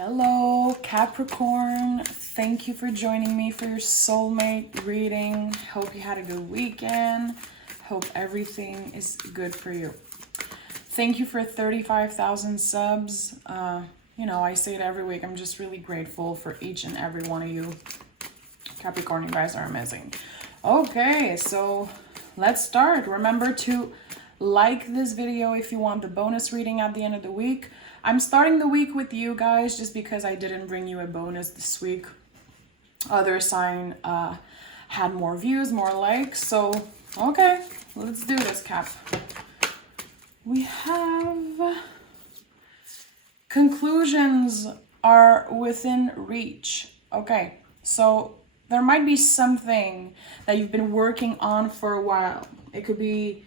Hello, Capricorn. Thank you for joining me for your soulmate reading. Hope you had a good weekend. Hope everything is good for you. Thank you for 35,000 subs. I say it every week. I'm just really grateful for each and every one of you. Capricorn, you guys are amazing. Okay, so let's start. Remember to like this video if you want the bonus reading at the end of the week. I'm starting the week with you guys just because I didn't bring you a bonus this week. Other sign had more views, more likes. So, okay, let's do this, Cap. We have conclusions are within reach. Okay, so there might be something that you've been working on for a while. It could be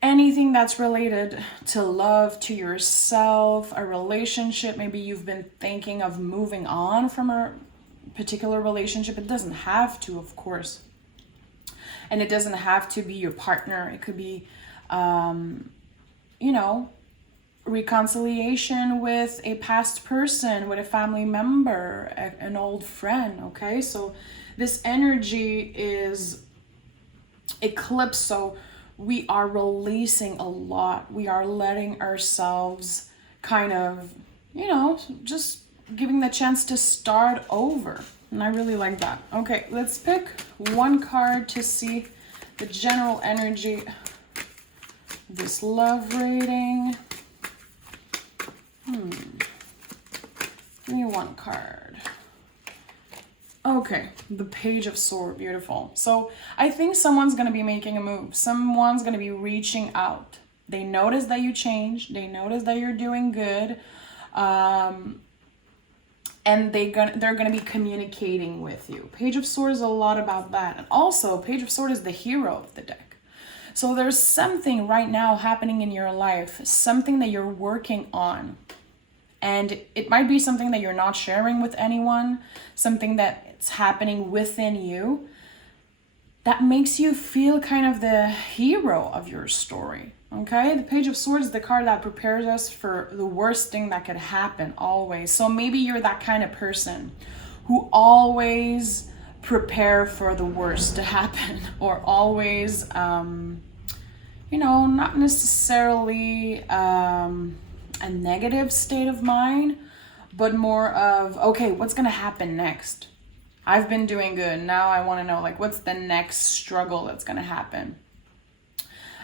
anything that's related to love, to yourself, a relationship. Maybe you've been thinking of moving on from a particular relationship. It doesn't have to, of course. And it doesn't have to be your partner. It could be, reconciliation with a past person, with a family member, an old friend, okay? So this energy is eclipse, so we are releasing a lot. We are letting ourselves kind of, just giving the chance to start over. And I really like that. Okay, let's pick one card to see the general energy. This love reading. Give me one card. Okay, the Page of Swords, beautiful. So I think someone's going to be making a move. Someone's going to be reaching out. They notice that you changed. They notice that you're doing good. And they're going to be communicating with you. Page of Swords is a lot about that. And also, Page of Swords is the hero of the deck. So there's something right now happening in your life, something that you're working on. And it might be something that you're not sharing with anyone, something that's happening within you that makes you feel kind of the hero of your story, okay? The Page of Swords is the card that prepares us for the worst thing that could happen always. So maybe you're that kind of person who always prepare for the worst to happen, or always, not necessarily a negative state of mind, but more of, okay, what's gonna happen next? I've been doing good. Now I want to know, what's the next struggle that's gonna happen?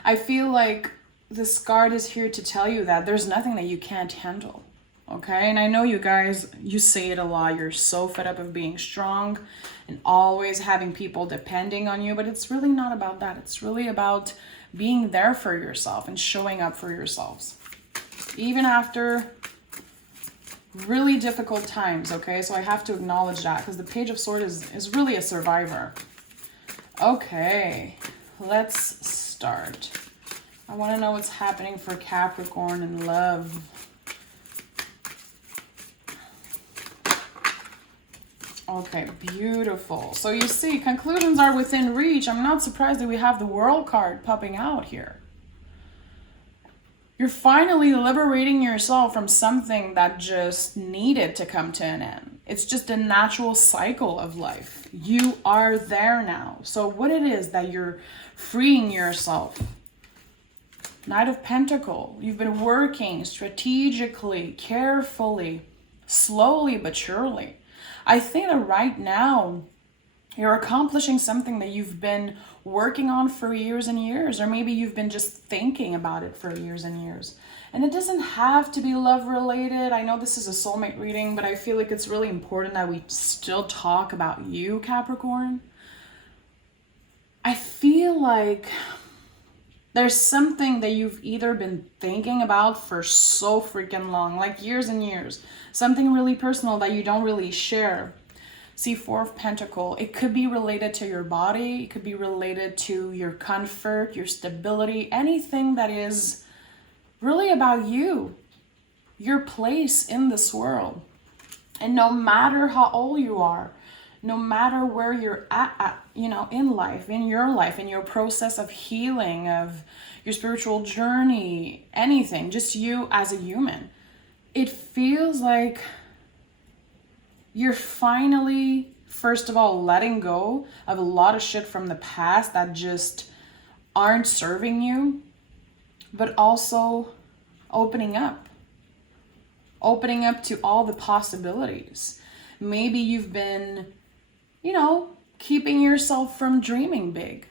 I feel like this card is here to tell you that there's nothing that you can't handle, okay? And I know you guys, you say it a lot. You're so fed up of being strong and always having people depending on you, but it's really not about that. It's really about being there for yourself and showing up for yourselves. Even after really difficult times, okay? So I have to acknowledge that because the Page of Swords is really a survivor. Okay, let's start. I want to know what's happening for Capricorn in love. Okay, beautiful. So you see, conclusions are within reach. I'm not surprised that we have the World card popping out here. You're finally liberating yourself from something that just needed to come to an end. It's just a natural cycle of life. You are there now. So what it is that you're freeing yourself. Knight of Pentacles. You've been working strategically, carefully, slowly but surely. I think that right now you're accomplishing something that you've been working on for years and years, or maybe you've been just thinking about it for years and years. And it doesn't have to be love related. I know this is a soulmate reading, but I feel like it's really important that we still talk about you, Capricorn. I feel like there's something that you've either been thinking about for so freaking long, like years and years, something really personal that you don't really share. See, Four of Pentacles, it could be related to your body. It could be related to your comfort, your stability, anything that is really about you, your place in this world. And no matter how old you are, no matter where you're at, in life, in your process of healing, of your spiritual journey, anything, just you as a human, it feels like You're finally, first of all, letting go of a lot of shit from the past that just aren't serving you, but also opening up to all the possibilities. Maybe you've been, keeping yourself from dreaming big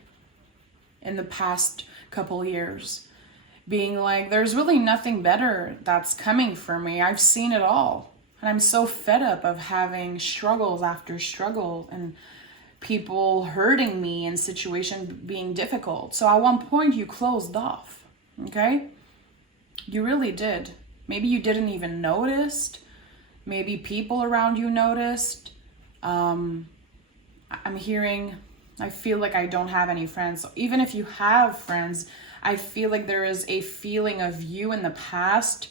in the past couple years. Being like, there's really nothing better that's coming for me. I've seen it all. And I'm so fed up of having struggles after struggle and people hurting me and situation being difficult. So at one point you closed off, okay? You really did. Maybe you didn't even notice. Maybe people around you noticed. I feel like I don't have any friends. Even if you have friends, I feel like there is a feeling of you in the past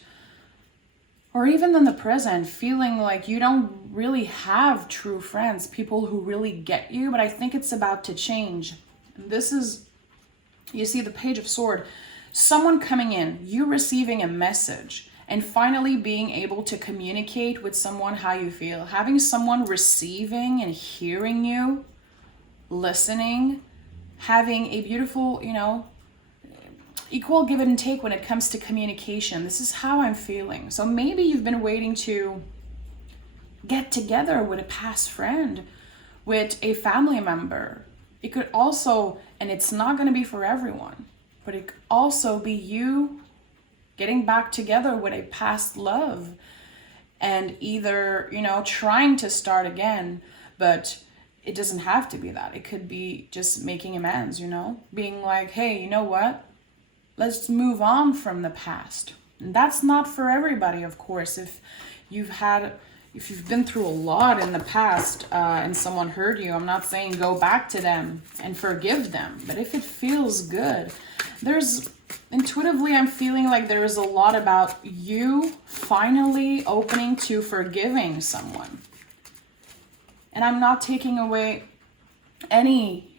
or even in the present, feeling like you don't really have true friends, people who really get you, but I think it's about to change. This is, you see the Page of Swords, someone coming in, you receiving a message, and finally being able to communicate with someone how you feel. Having someone receiving and hearing you, listening, having a beautiful, equal give and take when it comes to communication. This is how I'm feeling. So maybe you've been waiting to get together with a past friend, with a family member. It could also, and it's not going to be for everyone, but it could also be you getting back together with a past love and either, trying to start again, but it doesn't have to be that. It could be just making amends, being like, hey, you know what? Let's move on from the past. And that's not for everybody, of course. If you've been through a lot in the past and someone hurt you, I'm not saying go back to them and forgive them. But if it feels good, intuitively I'm feeling like there is a lot about you finally opening to forgiving someone. And I'm not taking away any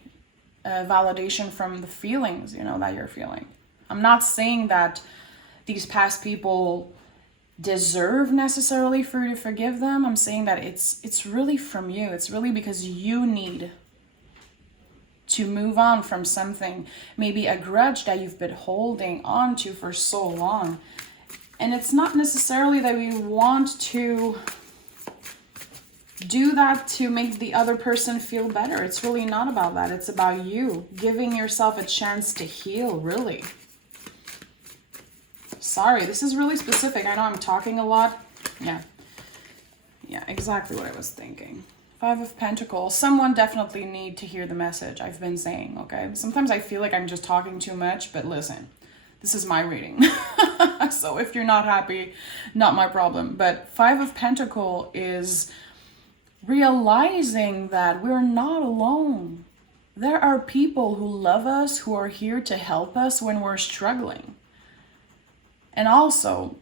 validation from the feelings, that you're feeling. I'm not saying that these past people deserve necessarily for you to forgive them. I'm saying that it's really from you. It's really because you need to move on from something, maybe a grudge that you've been holding on to for so long. And it's not necessarily that we want to do that to make the other person feel better. It's really not about that. It's about you giving yourself a chance to heal, really. Sorry, this is really specific. I know I'm talking a lot. Yeah, exactly what I was thinking. 5 of Pentacles. Someone definitely need to hear the message I've been saying, okay? Sometimes I feel like I'm just talking too much, but listen, this is my reading. So if you're not happy, not my problem. But 5 of Pentacles is realizing that we're not alone. There are people who love us, who are here to help us when we're struggling. And also,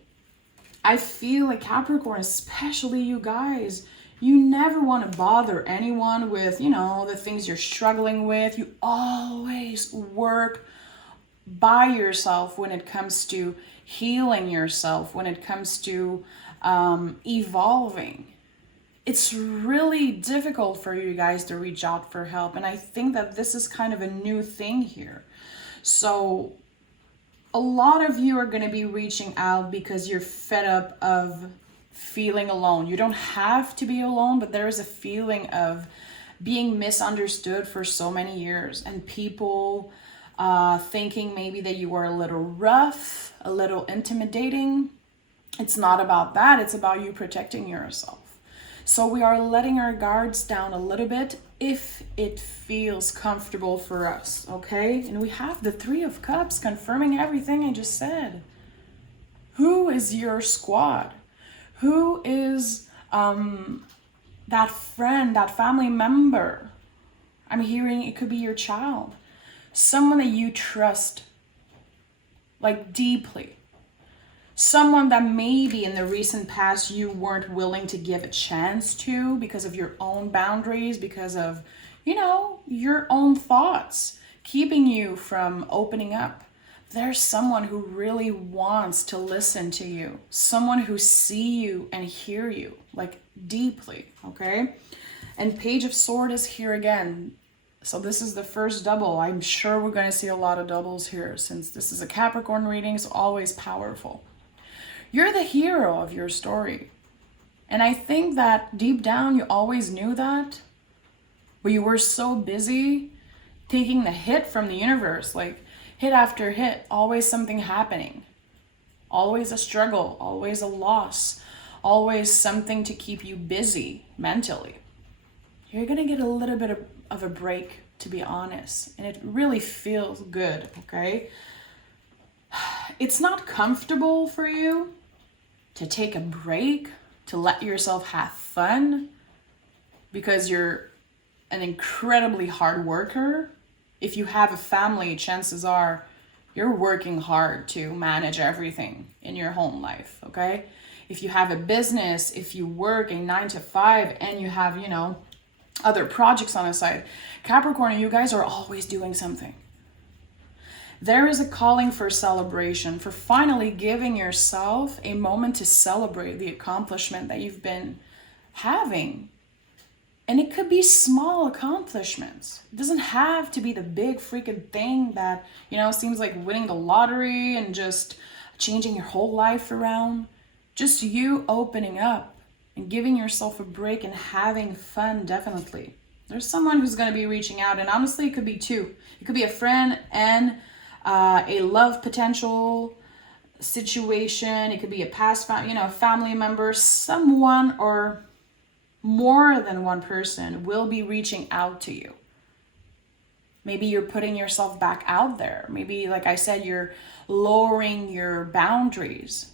I feel like Capricorn, especially you guys, you never want to bother anyone with, the things you're struggling with. You always work by yourself when it comes to healing yourself, when it comes to evolving. It's really difficult for you guys to reach out for help. And I think that this is kind of a new thing here. So a lot of you are going to be reaching out because you're fed up of feeling alone. You don't have to be alone, but there is a feeling of being misunderstood for so many years and people thinking maybe that you are a little rough, a little intimidating. It's not about that. It's about you protecting yourself. So we are letting our guards down a little bit if it feels comfortable for us, okay? And we have the 3 of Cups confirming everything I just said. Who is your squad? Who is that friend, that family member? I'm hearing it could be your child. Someone that you trust, like deeply. Someone that maybe in the recent past you weren't willing to give a chance to because of your own boundaries, because of, your own thoughts, keeping you from opening up. there's someone who really wants to listen to you, someone who see you and hear you, like deeply, okay? And Page of Swords is here again. So this is the first double. I'm sure we're going to see a lot of doubles here since this is a Capricorn reading. It's always powerful. You're the hero of your story. And I think that deep down you always knew that, but you were so busy taking the hit from the universe, like hit after hit, always something happening, always a struggle, always a loss, always something to keep you busy mentally. You're gonna get a little bit of a break, to be honest, and it really feels good, okay? It's not comfortable for you to take a break, to let yourself have fun, because you're an incredibly hard worker. If you have a family, chances are you're working hard to manage everything in your home life, okay? If you have a business, if you work a 9 to 5 and you have, you know, other projects on the side, Capricorn, you guys are always doing something. There is a calling for celebration, for finally giving yourself a moment to celebrate the accomplishment that you've been having. And it could be small accomplishments. It doesn't have to be the big freaking thing that, you know, seems like winning the lottery and just changing your whole life around. Just you opening up and giving yourself a break and having fun, definitely. There's someone who's going to be reaching out, and honestly, it could be two. It could be a friend and a love potential situation. It could be a past, family member, someone or more than one person will be reaching out to you. Maybe you're putting yourself back out there. Maybe, like I said, you're lowering your boundaries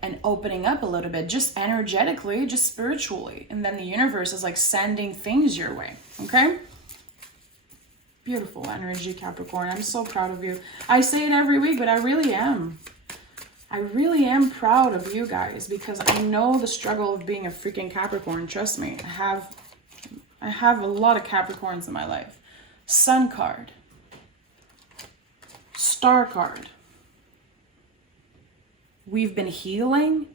and opening up a little bit, just energetically, just spiritually. And then the universe is like sending things your way, okay? Beautiful energy, Capricorn. I'm so proud of you. I say it every week, but I really am. I really am proud of you guys because I know the struggle of being a freaking Capricorn. Trust me, I have a lot of Capricorns in my life. Sun card. Star card. We've been healing.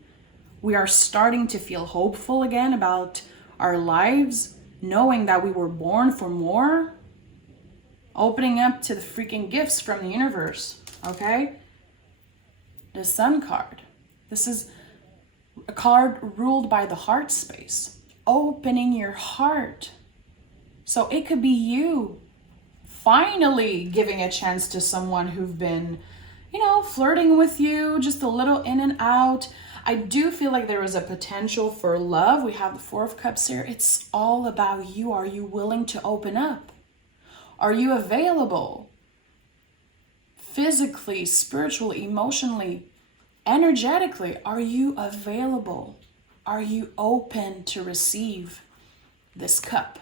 We are starting to feel hopeful again about our lives, knowing that we were born for more. Opening up to the freaking gifts from the universe, okay? The Sun card. This is a card ruled by the heart space. Opening your heart. So it could be you finally giving a chance to someone who've been, flirting with you, just a little in and out. I do feel like there is a potential for love. We have the Four of Cups here. It's all about you. Are you willing to open up? Are you available? Physically, spiritually, emotionally, energetically, are you available? Are you open to receive this cup?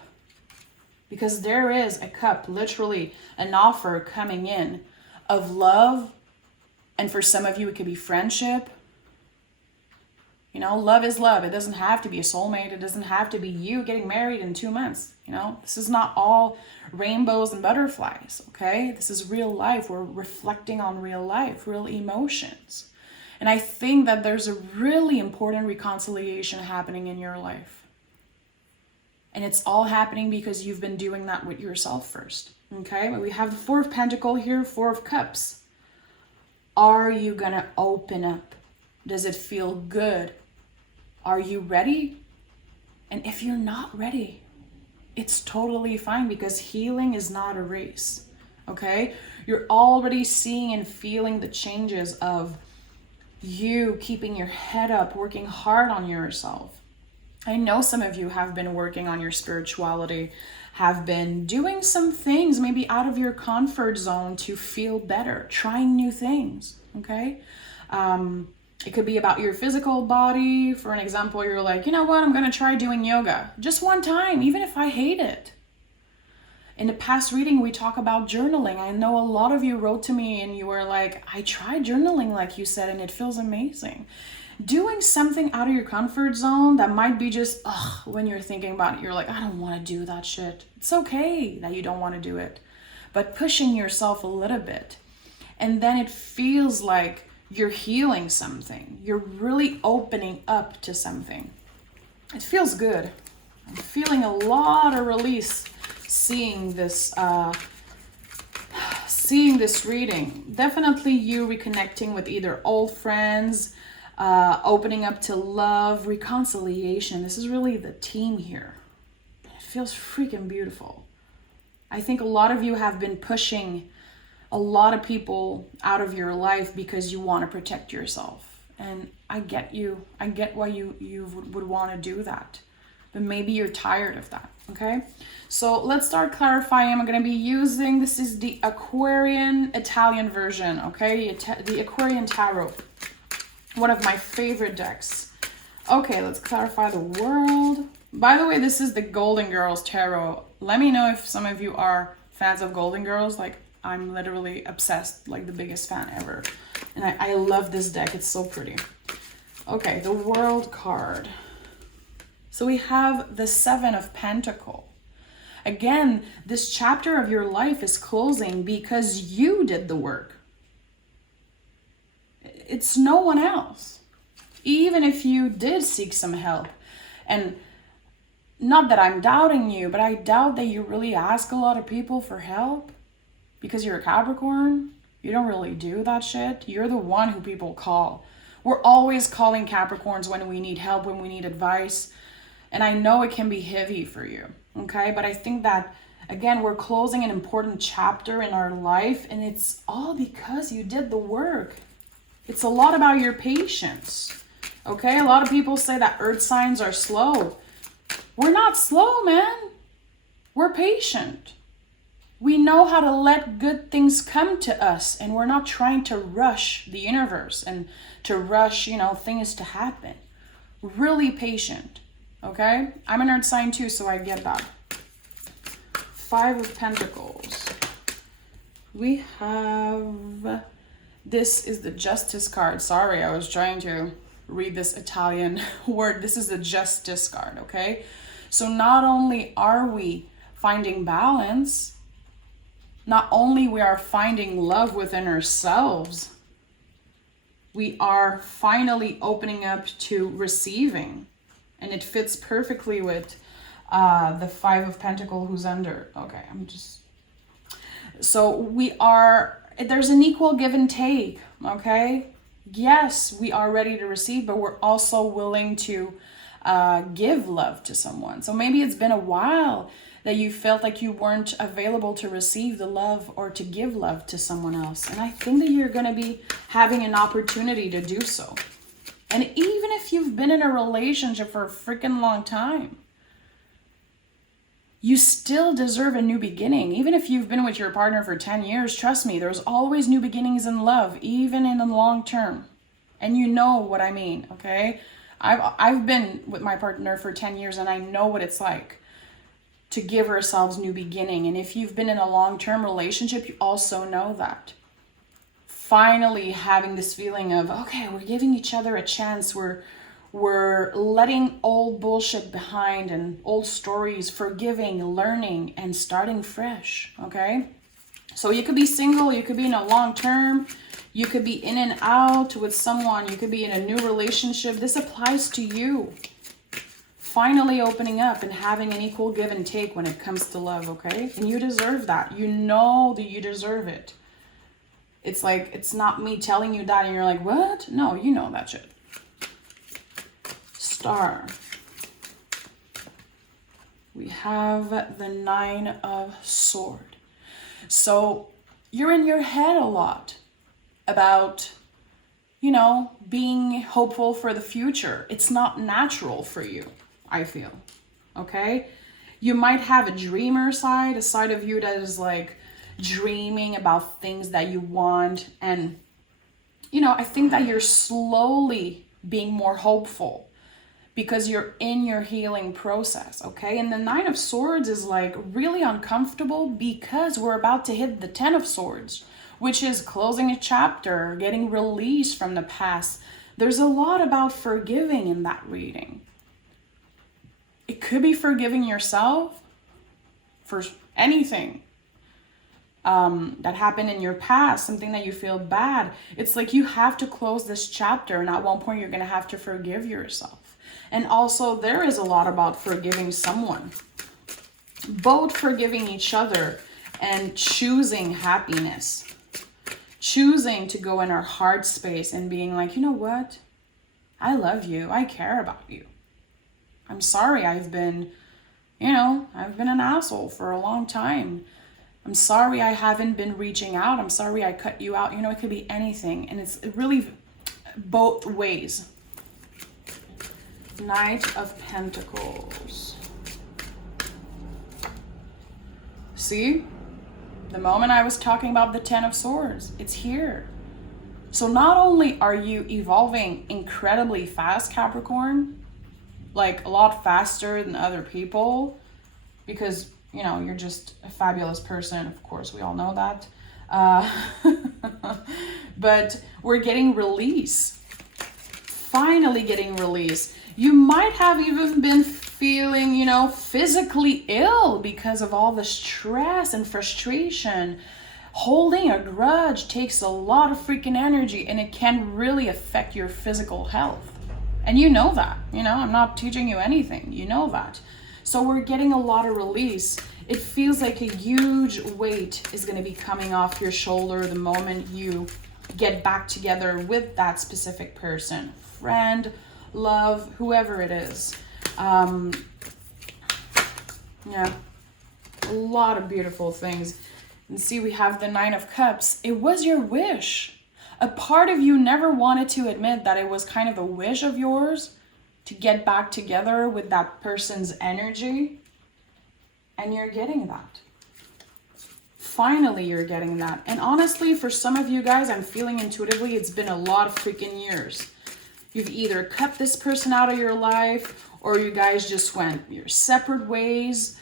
Because there is a cup, literally an offer coming in of love. And for some of you, it could be friendship. Love is love. It doesn't have to be a soulmate. It doesn't have to be you getting married in 2 months. This is not all rainbows and butterflies, okay? This is real life. We're reflecting on real life, real emotions. And I think that there's a really important reconciliation happening in your life. And it's all happening because you've been doing that with yourself first, okay? But we have the Four of Pentacles here, Four of Cups. Are you gonna open up? Does it feel good? Are you ready? And if you're not ready, it's totally fine because healing is not a race, okay? You're already seeing and feeling the changes of you keeping your head up, working hard on yourself. I know some of you have been working on your spirituality, have been doing some things maybe out of your comfort zone to feel better, trying new things, okay? It could be about your physical body. For an example, you're like, you know what, I'm going to try doing yoga just one time, even if I hate it. In the past reading, we talk about journaling. I know a lot of you wrote to me and you were like, I tried journaling, like you said, and it feels amazing. Doing something out of your comfort zone that might be just, when you're thinking about it, you're like, I don't want to do that shit. It's okay that you don't want to do it, but pushing yourself a little bit. And then it feels like you're healing something. You're really opening up to something. It feels good. I'm feeling a lot of release seeing this reading. Definitely you reconnecting with either old friends, opening up to love, reconciliation. This is really the team here. It feels freaking beautiful. I think a lot of you have been pushing a lot of people out of your life because you want to protect yourself. And I get you. I get why you would want to do that. But maybe you're tired of that, okay? So let's start clarifying. I'm going to be using, this is the Aquarian Italian version, okay? The Aquarian Tarot. One of my favorite decks. Okay, let's clarify the world. By the way, this is the Golden Girls Tarot. Let me know if some of you are fans of Golden Girls. Like, I'm literally obsessed, like the biggest fan ever. And I love this deck. It's so pretty. Okay, the World card. So we have the Seven of Pentacles. Again, this chapter of your life is closing because you did the work. It's no one else. Even if you did seek some help. And not that I'm doubting you, but I doubt that you really ask a lot of people for help. Because you're a Capricorn, you don't really do that shit. You're the one who people call. We're always calling Capricorns when we need help, when we need advice. And I know it can be heavy for you, okay? But I think that, again, we're closing an important chapter in our life, and it's all because you did the work. It's a lot about your patience, okay? A lot of people say that earth signs are slow. We're not slow, man. We're patient. We know how to let good things come to us, and we're not trying to rush the universe and to rush, things to happen. Really patient, okay? I'm an earth sign too, so I get that. Five of Pentacles. We have, this is the Justice card. Sorry, I was trying to read this Italian word. This is the Justice card, okay? So not only are we finding balance, not only we are finding love within ourselves, we are finally opening up to receiving. And it fits perfectly with the Five of Pentacles who's under. Okay, so there's an equal give and take, okay? Yes, we are ready to receive, but we're also willing to give love to someone. So maybe it's been a while that you felt like you weren't available to receive the love or to give love to someone else. And I think that you're going to be having an opportunity to do so. And even if you've been in a relationship for a freaking long time, you still deserve a new beginning. Even if you've been with your partner for 10 years, trust me, there's always new beginnings in love, even in the long term. And you know what I mean, okay? I've been with my partner for 10 years and I know what it's like to give ourselves new beginning. And if you've been in a long-term relationship, you also know that. Finally having this feeling of, okay, we're giving each other a chance. We're letting old bullshit behind and old stories, forgiving, learning, and starting fresh, okay? So you could be single, you could be in a long-term, you could be in and out with someone, you could be in a new relationship. This applies to you. Finally opening up and having an equal give and take when it comes to love, okay? And you deserve that. You know that you deserve it. It's like, it's not me telling you that and you're like, what? No, you know that shit. Star. We have the Nine of Swords. So you're in your head a lot about, being hopeful for the future. It's not natural for you, I feel, okay? You might have a dreamer side, a side of you that is like dreaming about things that you want. And, I think that you're slowly being more hopeful because you're in your healing process, okay? And the Nine of Swords is like really uncomfortable because we're about to hit the Ten of Swords, which is closing a chapter, getting released from the past. There's a lot about forgiving in that reading. It could be forgiving yourself for anything. that happened in your past, something that you feel bad. It's like you have to close this chapter, and at one point you're going to have to forgive yourself. And also there is a lot about forgiving someone, both forgiving each other and choosing happiness, choosing to go in our heart space and being like, you know what? I love you. I care about you. I'm sorry I've been an asshole for a long time. I'm sorry I haven't been reaching out. I'm sorry I cut you out. It could be anything. And it's really both ways. Knight of Pentacles. See? The moment I was talking about the Ten of Swords, it's here. So not only are you evolving incredibly fast, Capricorn, like a lot faster than other people, because, you're just a fabulous person. Of course, we all know that. But we're getting release. Finally getting release. You might have even been feeling, physically ill because of all the stress and frustration. Holding a grudge takes a lot of freaking energy, and it can really affect your physical health. And you know that, I'm not teaching you anything. You know that. So we're getting a lot of release. It feels like a huge weight is going to be coming off your shoulder the moment you get back together with that specific person, friend, love, whoever it is. Yeah, a lot of beautiful things. And see, we have the Nine of Cups. It was your wish. A part of you never wanted to admit that it was kind of a wish of yours to get back together with that person's energy. And you're getting that. Finally, you're getting that. And honestly, for some of you guys, I'm feeling intuitively, it's been a lot of freaking years. You've either cut this person out of your life, or you guys just went your separate ways.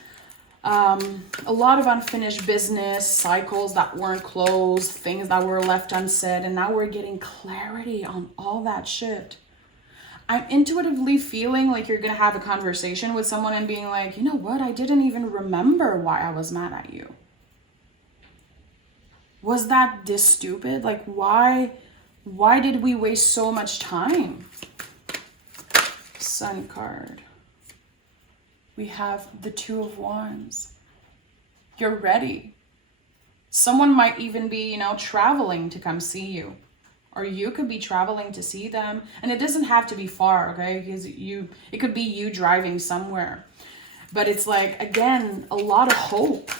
A lot of unfinished business, cycles that weren't closed, things that were left unsaid, and now we're getting clarity on all that shit. I'm intuitively feeling like you're gonna have a conversation with someone and being like, you know what, I didn't even remember why I was mad at you. Was that this stupid? Like, why did we waste so much time? Sun card. We have the Two of Wands. You're ready. Someone might even be, traveling to come see you. Or you could be traveling to see them. And it doesn't have to be far, okay? Because it could be you driving somewhere. But it's like, again, a lot of hope.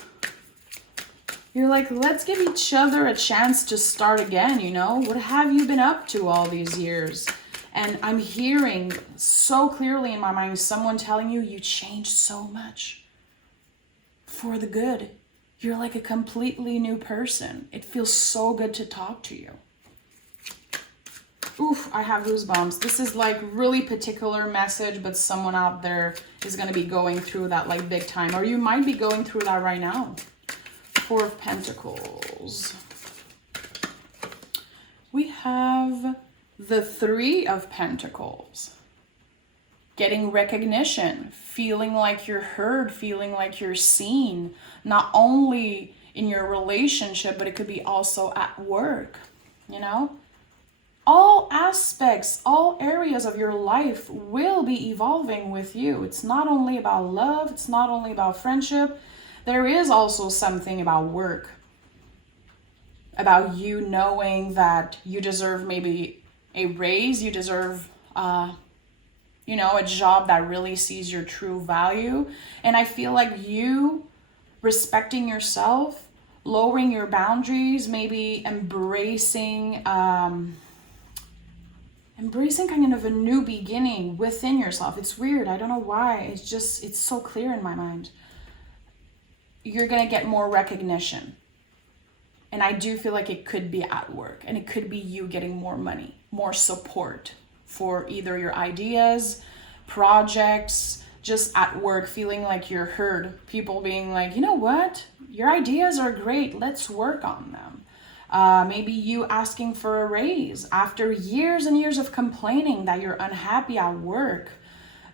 You're like, let's give each other a chance to start again, What have you been up to all these years? And I'm hearing so clearly in my mind someone telling you, you changed so much for the good. You're like a completely new person. It feels so good to talk to you. Oof, I have goosebumps. This is like really particular message, but someone out there is going to be going through that like big time. Or you might be going through that right now. Four of Pentacles. We have the Three of Pentacles. Getting recognition, feeling like you're heard, feeling like you're seen, not only in your relationship, but it could be also at work, All aspects, all areas of your life will be evolving with you. It's not only about love, it's not only about friendship. There is also something about work, about you knowing that you deserve maybe a raise, you deserve, a job that really sees your true value. And I feel like you respecting yourself, lowering your boundaries, maybe embracing kind of a new beginning within yourself. It's weird. I don't know why. It's so clear in my mind. You're going to get more recognition. And I do feel like it could be at work, and it could be you getting more money, more support for either your ideas, projects, just at work, feeling like you're heard. People being like, you know what? Your ideas are great. Let's work on them. Maybe you asking for a raise after years and years of complaining that you're unhappy at work,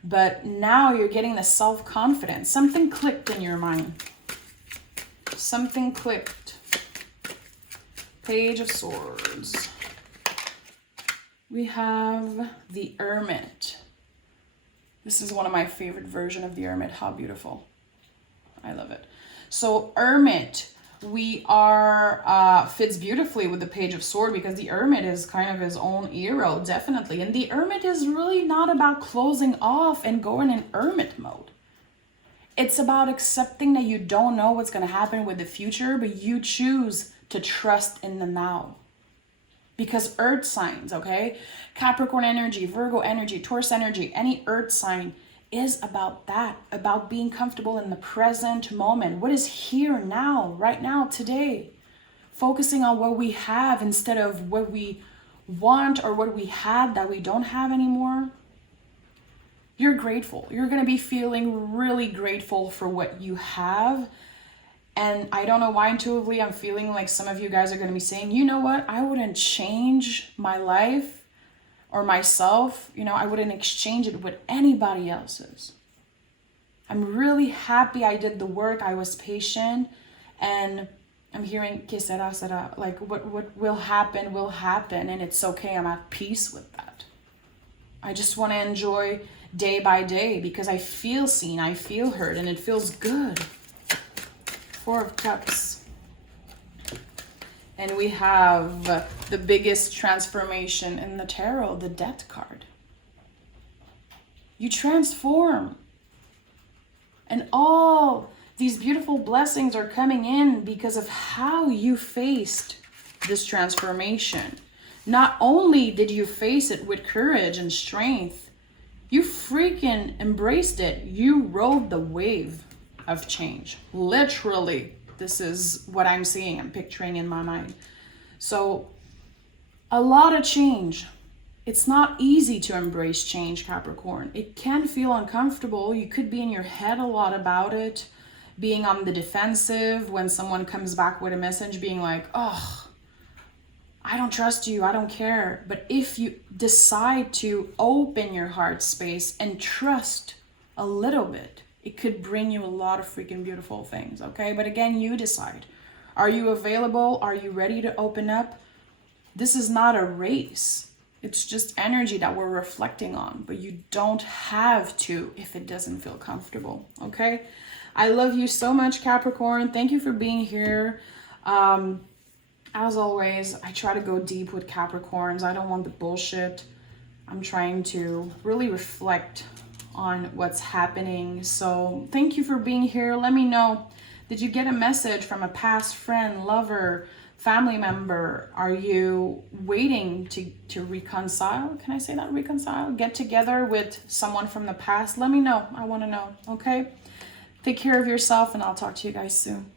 but now you're getting the self-confidence. Something clicked in your mind. Something clicked. Page of Swords. We have the Hermit. This is one of my favorite versions of the Hermit. How beautiful. I love it. So Hermit, we are, fits beautifully with the Page of Swords because the Hermit is kind of his own hero, definitely. And the Hermit is really not about closing off and going in Hermit mode. It's about accepting that you don't know what's going to happen with the future, but you choose to trust in the now. Because earth signs, okay? Capricorn energy, Virgo energy, Taurus energy, any earth sign is about that, about being comfortable in the present moment. What is here now, right now, today? Focusing on what we have instead of what we want or what we had that we don't have anymore. You're grateful. You're going to be feeling really grateful for what you have. And I don't know why intuitively I'm feeling like some of you guys are going to be saying, you know what, I wouldn't change my life or myself. You know, I wouldn't exchange it with anybody else's. I'm really happy I did the work. I was patient. And I'm hearing, que sera, sera. Like what will happen, will happen. And it's okay. I'm at peace with that. I just want to enjoy day by day because I feel seen, I feel heard, and it feels good. 4 of Cups. And we have the biggest transformation in the tarot, the Death card. You transform. And all these beautiful blessings are coming in because of how you faced this transformation. Not only did you face it with courage and strength, you freaking embraced it. You rode the wave of change. Literally, this is what I'm seeing, I'm picturing in my mind. So a lot of change. It's not easy to embrace change, Capricorn. It can feel uncomfortable. You could be in your head a lot about it, being on the defensive when someone comes back with a message being like, oh, I don't trust you, I don't care. But if you decide to open your heart space and trust a little bit, it could bring you a lot of freaking beautiful things, okay? But again, you decide. Are you available? Are you ready to open up? This is not a race. It's just energy that we're reflecting on, but you don't have to if it doesn't feel comfortable, okay? I love you so much, Capricorn. Thank you for being here. As always, I try to go deep with Capricorns. I don't want the bullshit. I'm trying to really reflect on what's happening. So thank you for being here. Let me know, did you get a message from a past friend, lover, family member? Are you waiting to reconcile? Can I say that? Reconcile? Get together with someone from the past? Let me know. I want to know. Okay? Take care of yourself and I'll talk to you guys soon.